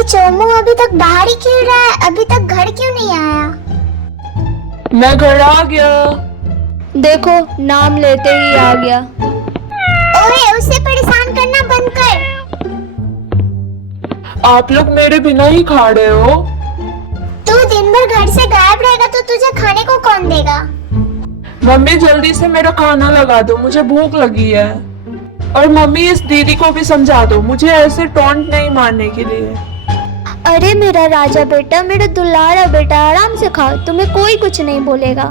ये चोमू अभी तक बाहर ही खेल रहा है, अभी तक घर क्यों नहीं आया? मैं घर आ गया। देखो, नाम लेते ही आ गया। ओए, उसे परेशान करना बंद कर। आप लोग मेरे बिना ही खा रहे हो। तू दिन भर घर से गायब रहेगा तो तुझे खाने को कौन देगा? मम्मी जल्दी से मेरा खाना लगा दो, मुझे भूख लगी है। और मम्मी इस दीदी को भी समझा दो मुझे ऐसे टॉन्ट नहीं मारने के लिए। अरे मेरा राजा बेटा, मेरा दुलारा बेटा, आराम से खाओ, तुम्हें कोई कुछ नहीं बोलेगा।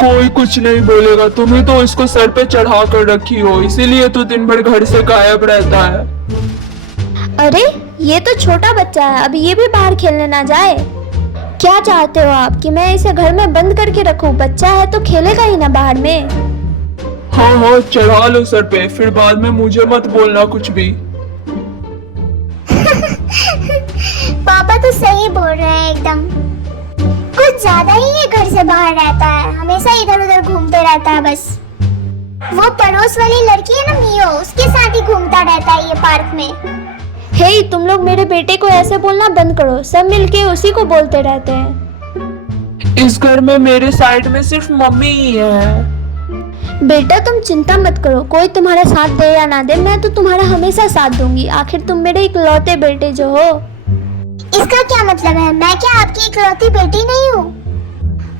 कोई कुछ नहीं बोलेगा? तुम्हें तो इसको सर पे चढ़ा कर रखी हो, इसीलिए तो दिन भर घर से गायब रहता है। अरे ये तो छोटा बच्चा है, अब ये भी बाहर खेलने ना जाए। क्या चाहते हो आप कि मैं इसे घर में बंद करके रखूं? बच्चा है तो खेलेगा ही ना बाहर में। हाँ हाँ, चढ़ा लो सर पे, फिर बाद में मुझे मत बोलना कुछ भी। पापा तो सही बोल रहे हैं एकदम। कुछ ज्यादा ही ये घर से बाहर रहता है, हमेशा इधर उधर घूमते रहता है बस। वो पड़ोस वाली लड़की है ना मियो, उसके साथ ही घूमता रहता है ये पार्क में। हे, तुम लोग मेरे बेटे को ऐसे बोलना बंद करो, सब मिलके उसी को बोलते रहते हैं। इस घर में मेरे साइड में सिर्फ मम्मी ही है। बेटा तुम चिंता मत करो, कोई तुम्हारा साथ दे या ना दे, मैं तो तुम्हारा हमेशा साथ दूंगी। आखिर तुम मेरे इकलौते बेटे जो हो। इसका क्या मतलब है? मैं क्या आपकी इकलौती बेटी नहीं हूँ?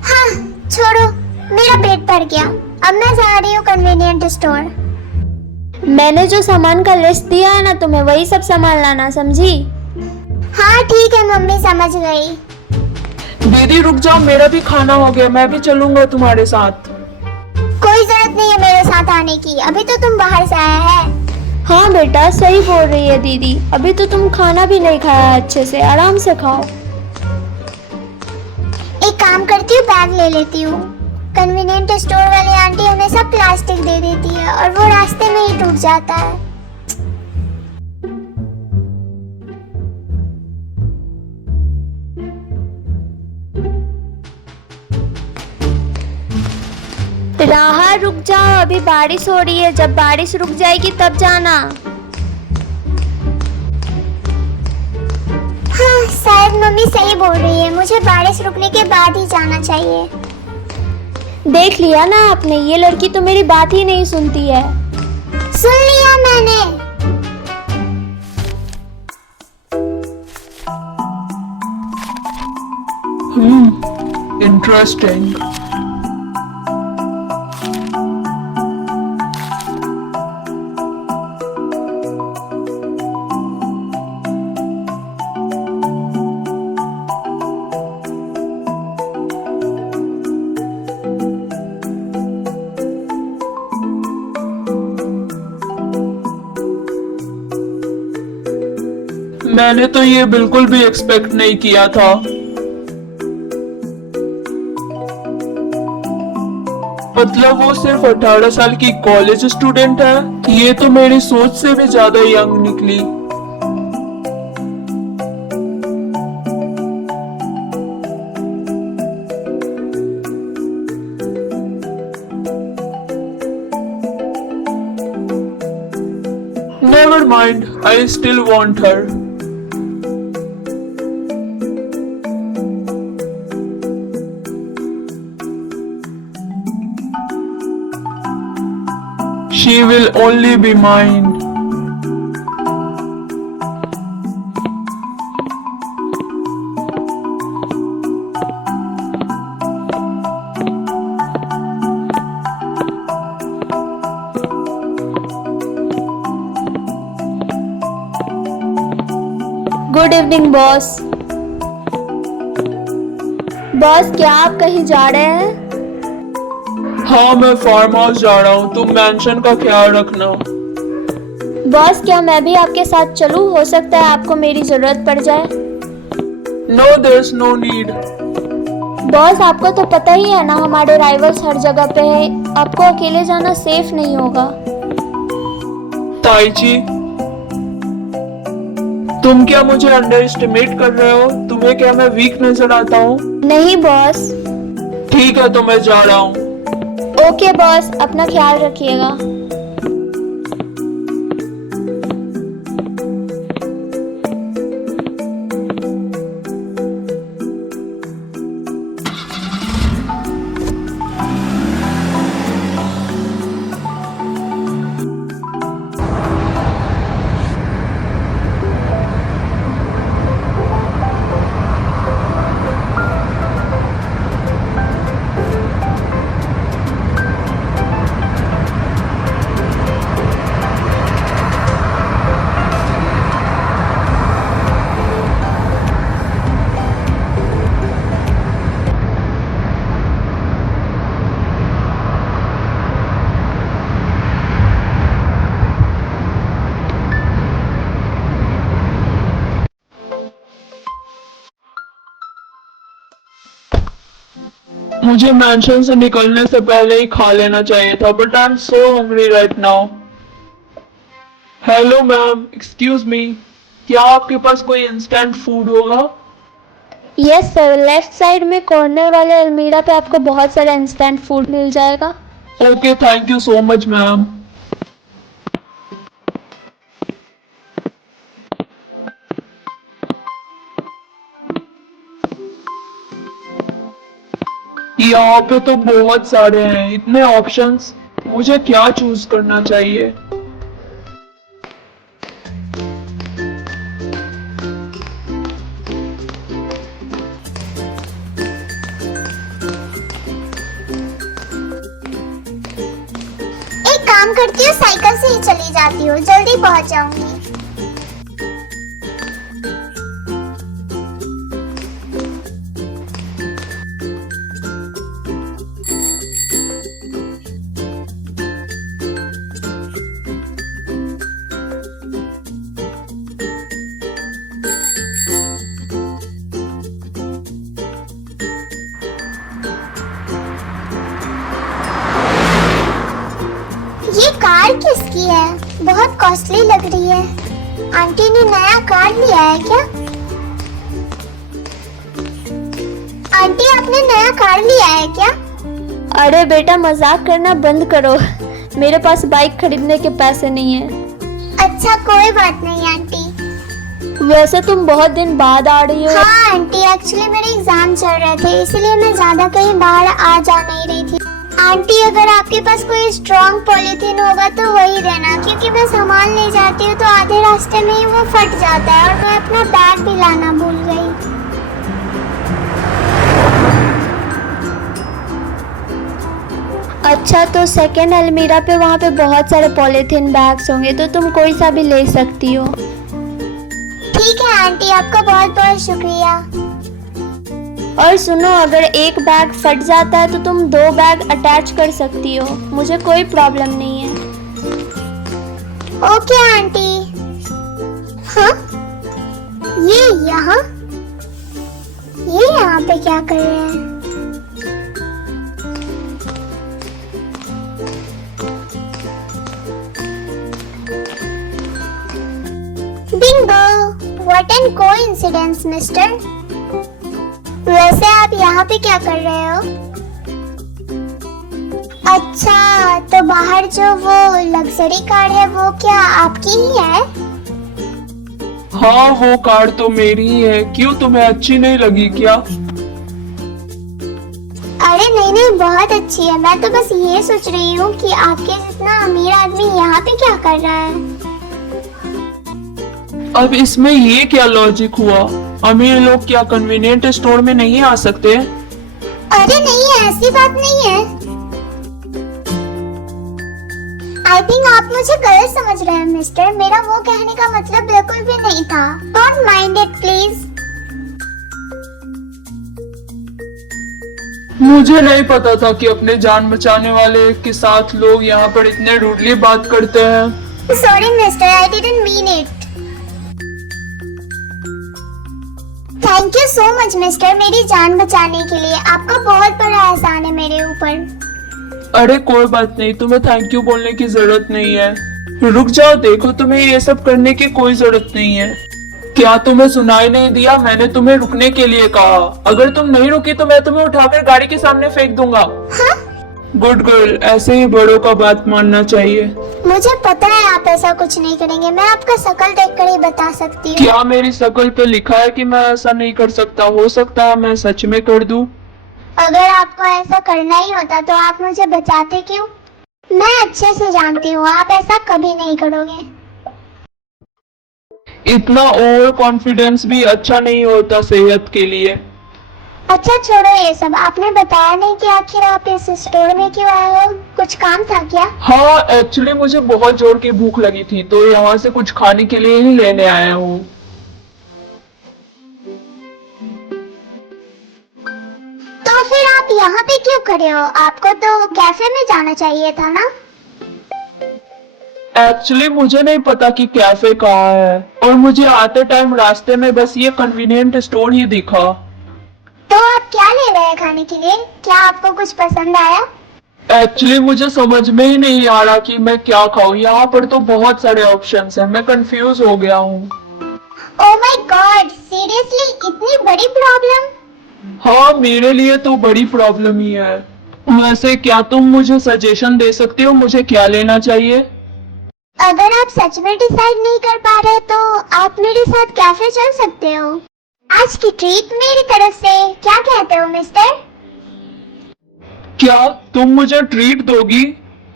हाँ छोड़ो, मेरा पेट भर गया, अब मैं जा रही हूँ कन्वीनियंट स्टोर। मैंने जो सामान का लिस्ट दिया है ना तुम्हें, वही सब सामान लाना, समझी? हाँ ठीक है मम्मी, समझ गई। दीदी रुक जाओ, मेरा भी खाना हो गया, मैं भी चलूंगा तुम्हारे साथ। कोई जरूरत नहीं है मेरे साथ आने की, अभी तो तुम बाहर से आया है। हाँ बेटा, सही बोल रही है दीदी, अभी तो तुम खाना भी नहीं खाया अच्छे से, आराम से खाओ। एक काम करती हूँ, बैग ले लेती हूँ। कन्वीनियंट स्टोर वाली आंटी हमेशा प्लास्टिक दे देती है और वो रास्ते में ही टूट जाता है। राहा रुक जाओ, अभी बारिश हो रही है, जब बारिश रुक जाएगी तब जाना। हाँ शायद मम्मी सही बोल रही है, मुझे बारिश रुकने के बाद ही जाना चाहिए। देख लिया ना आपने, ये लड़की तो मेरी बात ही नहीं सुनती है। सुन लिया मैंने। इंटरेस्टिंग। मैंने तो ये बिल्कुल भी एक्सपेक्ट नहीं किया था। मतलब वो सिर्फ 18 साल की कॉलेज स्टूडेंट है? ये तो मेरी सोच से भी ज्यादा यंग निकली। Never mind, I still want her. She will only be mine. Good evening boss. Boss, क्या आप कहीं जा रहे हैं? हाँ, मैं फार्म हाउस जा रहा हूँ, तुम मेंशन का ख्याल रखना। बॉस, क्या मैं भी आपके साथ चलूं? हो सकता है आपको मेरी जरूरत पड़ जाए। No, there's no need. Boss, आपको तो पता ही है ना, हमारे राइवल्स हर जगह पे है, आपको अकेले जाना सेफ नहीं होगा। ताईची, तुम क्या मुझे अंडर एस्टिमेट कर रहे हो? तुम्हें क्या मैं वीक नजर आता हूँ? नहीं बॉस। ठीक है, तो मैं जा रहा हूँ। ओके बॉस, अपना ख्याल रखिएगा। मुझे मेंशन से निकलने से पहले ही खा लेना चाहिए था, but I am so hungry right now. Hello ma'am, excuse me, क्या आपके पास कोई इंस्टेंट फूड होगा? यस सर, लेफ्ट साइड में कॉर्नर वाले अलमीरा पे आपको बहुत सारा इंस्टेंट फूड मिल जाएगा। Okay, thank you so much ma'am. यहाँ पे तो बहुत सारे हैं, इतने ऑप्शंस, मुझे क्या चूज करना चाहिए? एक काम करती हूँ, साइकिल से ही चली जाती हूँ, जल्दी पहुंच जाऊंगी। ये कार किसकी है? बहुत कॉस्टली लग रही है। आंटी ने नया कार लिया है क्या? आंटी, आपने नया कार लिया है क्या? अरे बेटा, मजाक करना बंद करो। मेरे पास बाइक खरीदने के पैसे नहीं है। अच्छा, कोई बात नहीं आंटी। वैसे तुम बहुत दिन बाद आ रही हो। हाँ आंटी, एक्चुअली मेरे एग्जाम चल रहे थे, इसलिए मैं ज्यादा कहीं बाहर आ जा नहीं रही थी। आंटी, अगर आपके पास कोई स्ट्रॉन्ग पॉलीथीन होगा तो वही देना, क्योंकि मैं सामान ले जाती हूँ तो आधे रास्ते में ही वो फट जाता है और मैं अपना बैग भी लाना भूल गई। अच्छा, तो सेकेंड अलमीरा पे वहाँ पे बहुत सारे पॉलीथीन बैग्स होंगे, तो तुम कोई सा भी ले सकती हो। ठीक है आंटी, आपका बहुत बहुत शुक्रिया। और सुनो, अगर एक बैग फट जाता है तो तुम 2 बैग अटैच कर सकती हो, मुझे कोई प्रॉब्लम नहीं है। Okay aunty. हाँ, ये यहाँ पे क्या कर रहे हैं? Bingo, what an coincidence mister. वैसे आप यहाँ पे क्या कर रहे हो? अच्छा, तो बाहर जो वो लग्जरी कार है वो क्या आपकी ही है? हाँ, वो कार तो मेरी ही है। क्यों, तुम्हें अच्छी नहीं लगी क्या? अरे नहीं नहीं, बहुत अच्छी है। मैं तो बस ये सोच रही हूँ कि आपके जितना अमीर आदमी यहाँ पे क्या कर रहा है। अब इसमें ये क्या लॉजिक हुआ? अमीर लोग क्या कन्वीनियंट स्टोर में नहीं आ सकते? अरे नहीं, ऐसी बात नहीं है। आई थिंक आप मुझे गलत समझ रहे हैं मिस्टर। मेरा वो कहने का मतलब बिल्कुल भी नहीं था। Don't mind it please. मुझे नहीं पता था कि अपने जान बचाने वाले के साथ लोग यहाँ पर इतने रूडली बात करते हैं। Sorry mister, I didn't mean it. Thank you so much mister, मेरी जान बचाने के लिए। आपका बहुत बड़ा एहसान है मेरे ऊपर। अरे कोई बात नहीं, तुम्हें थैंक यू बोलने की जरूरत नहीं है। रुक जाओ, देखो तुम्हें ये सब करने की कोई जरूरत नहीं है। क्या तुम्हें सुनाई नहीं दिया? मैंने तुम्हें रुकने के लिए कहा। अगर तुम नहीं रुकी तो मैं तुम्हें उठाकर गाड़ी के सामने फेंक दूंगा। हाँ? गुड गर्ल, ऐसे ही बड़ों का बात मानना चाहिए। मुझे पता है आप ऐसा कुछ नहीं करेंगे। मैं आपका शक्ल देखकर ही बता सकती हूँ। क्या मेरी शक्ल पे लिखा है कि मैं ऐसा नहीं कर सकता? हो सकता है मैं सच में कर दूं। अगर आपको ऐसा करना ही होता तो आप मुझे बचाते क्यों? मैं अच्छे से जानती हूँ आप ऐसा कभी नहीं करोगे। इतना ओवर कॉन्फिडेंस भी अच्छा नहीं होता सेहत के लिए। अच्छा छोड़ो ये सब। आपने बताया नहीं कि आखिर आप इस स्टोर में क्यों आए हो? कुछ काम था क्या? हाँ, एक्चुअली मुझे बहुत जोर की भूख लगी थी तो यहाँ से कुछ खाने के लिए ही लेने आया हूँ। तो फिर आप यहाँ पे क्यों खड़े हो? आपको तो कैफे में जाना चाहिए था ना? एक्चुअली मुझे नहीं पता कि कैफे कहाँ है और मुझे आते टाइम रास्ते में बस ये कन्वीनियंट स्टोर ही दिखा। तो आप क्या ले रहे हैं खाने के लिए? क्या आपको कुछ पसंद आया? एक्चुअली मुझे समझ में ही नहीं आ रहा कि मैं क्या खाऊं। यहाँ पर तो बहुत सारे ऑप्शंस हैं, मैं कंफ्यूज हो गया हूँ। ओह माय गॉड, सीरियसली इतनी बड़ी प्रॉब्लम? हाँ, मेरे लिए तो बड़ी प्रॉब्लम ही है। वैसे क्या तुम मुझे सजेशन दे सकते हो मुझे क्या लेना चाहिए? अगर आप सच में डिसाइड नहीं कर पा रहे तो आप मेरे साथ कैफे चल सकते हो। आज की ट्रीट मेरी तरफ से, क्या कहते हो मिस्टर? क्या तुम मुझे ट्रीट दोगी?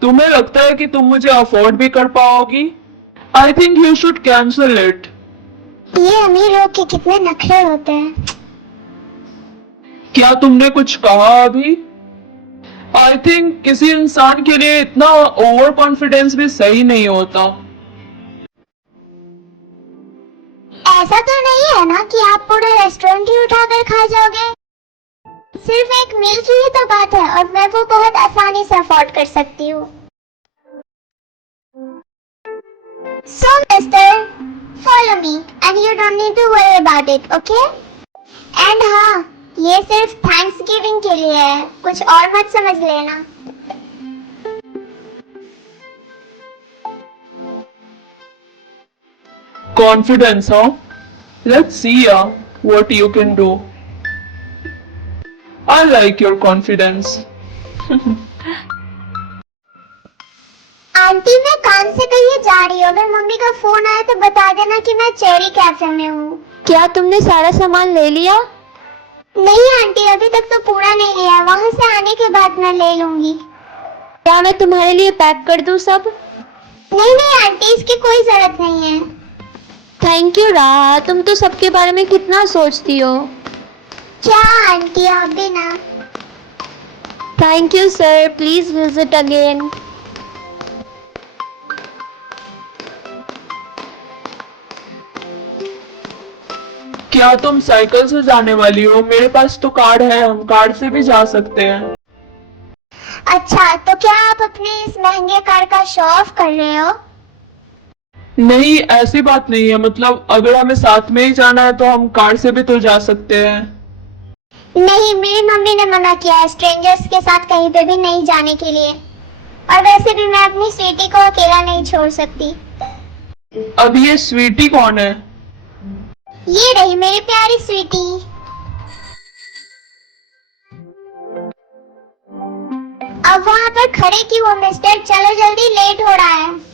तुम्हें लगता है कि तुम मुझे अफोर्ड भी कर पाओगी? I think you should cancel it. ये अमीर लोग के कितने नखरे होते हैं। क्या तुमने कुछ कहा अभी? आई थिंक किसी इंसान के लिए इतना ओवर कॉन्फिडेंस भी सही नहीं होता। ऐसा तो नहीं है ना कि आप पूरे रेस्टोरेंट ही उठाकर खा जाओगे? सिर्फ एक मील की ही तो बात है और मैं वो बहुत आसानी से अफोर्ड कर सकती हूँ। So mister, follow me and you don't need to worry about it, okay? And हाँ, ये सिर्फ थैंक्सगिविंग के लिए है, कुछ और मत समझ लेना। Confidence, huh? Let's see, what you can do. I like your confidence. Aunty मैं कान से कहीं जा रही हूँ, अगर मम्मी का फोन आया तो बता देना कि मैं चेरी कैफे में हूँ। क्या तुमने सारा सामान ले लिया? नहीं आंटी, अभी तक तो पूरा नहीं लिया, वहाँ से आने के बाद मैं ले लूंगी। क्या मैं तुम्हारे लिए पैक कर दूं सब? नहीं नहीं आंटी, इसकी कोई जरूरत नहीं है। थैंक यू राह, तुम तो सबके बारे में कितना सोचती हो। क्या आंटी, आप भी ना। Thank you sir, please visit again. क्या तुम साइकिल से जाने वाली हो? मेरे पास तो कार है, हम कार से भी जा सकते हैं। अच्छा, तो क्या आप अपने इस महंगे कार का शो ऑफ कर रहे हो? नहीं, ऐसी बात नहीं है। मतलब अगर हमें साथ में ही जाना है तो हम कार से भी तो जा सकते हैं। नहीं, मेरी मम्मी ने मना किया है स्ट्रेंजर्स के साथ कहीं पे भी नहीं जाने के लिए। और वैसे भी मैं अपनी स्वीटी को अकेला नहीं छोड़ सकती। अब ये स्वीटी कौन है? ये रही मेरी प्यारी स्वीटी। अब वहाँ पर खड़े क्यों हो मिस्टर? चलो जल्दी, लेट हो रहा है।